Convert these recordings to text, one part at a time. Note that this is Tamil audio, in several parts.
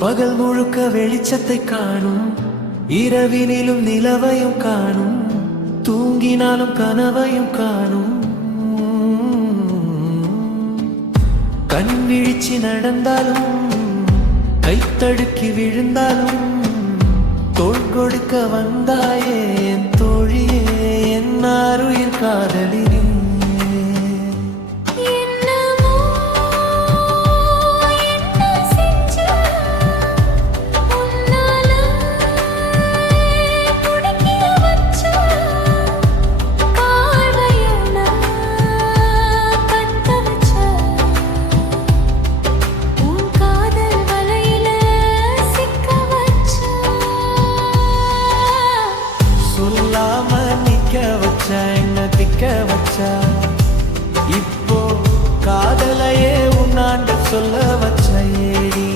பகல் முழுக்க வெளிச்சத்தை காணும், இரவினிலும் நிலவையும் காணும், தூங்கினாலும் கனவையும் காணும். கண் விழிச்சு நடந்தாலும் கைத்தடுக்கி விழுந்தாலும் தோள் கொடுக்க வந்தாயே என் தோழியே, என் ஆருயிர் காதலினே. என்ன திக்க வச்சா, இப்போ காதலையே உன்னாண்ட சொல்ல வச்ச ஏடி.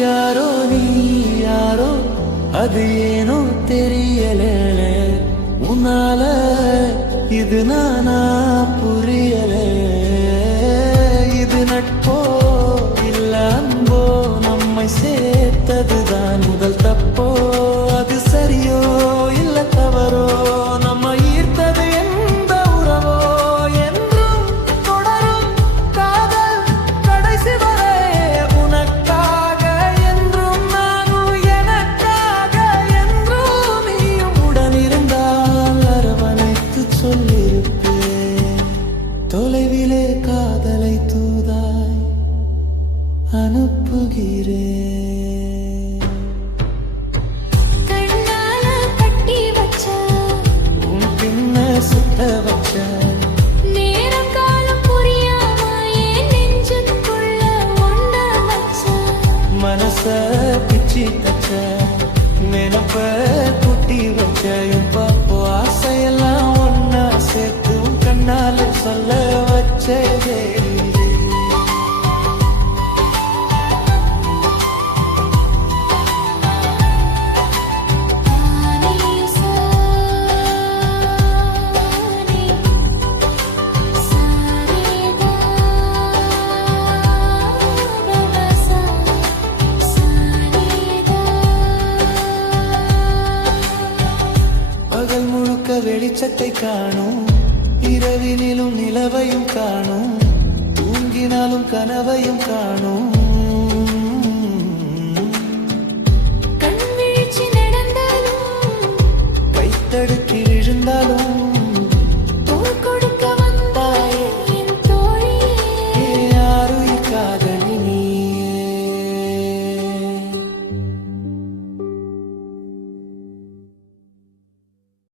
யாரோ நீ யாரோ அது ஏனோ தெரியல, உன்னால இது நானா புரியல. இது நட்போ இல்ல அன்போ, நம்மை சேர்த்ததுதான் முதல் தப்போ. அது சரியோ இல்ல தவறோ, நம்ம ஈர்த்தது எந்த உறவோ. என்றும் தொடரும் காதல் கடைசி வரை உனக்காக, என்றும் நானும் எனக்காக. என்றும் நீயும் உடனிருந்தால் அரவணைத்து சொல்லிருப்பேன். தொலைவிலே காதலை தூதாய் அனுப்புகிறேன். நேரம் காலம் புரியாம என் நெஞ்சுக்குள்ள ஒண்ண வச்ச, மனச பிச்சி தச்ச, நினப்ப குட்டி வச்ச. இப்போ ஆசையெல்லாம் ஒன்னா சேர்த்து கண்ணால சொல்ல வச்சதே. பகல் முழுக்க வெளிச்சத்தை காணும், இரவினிலும் நிலவையும் காணும், தூங்கினாலும் கனவையும் காணும்.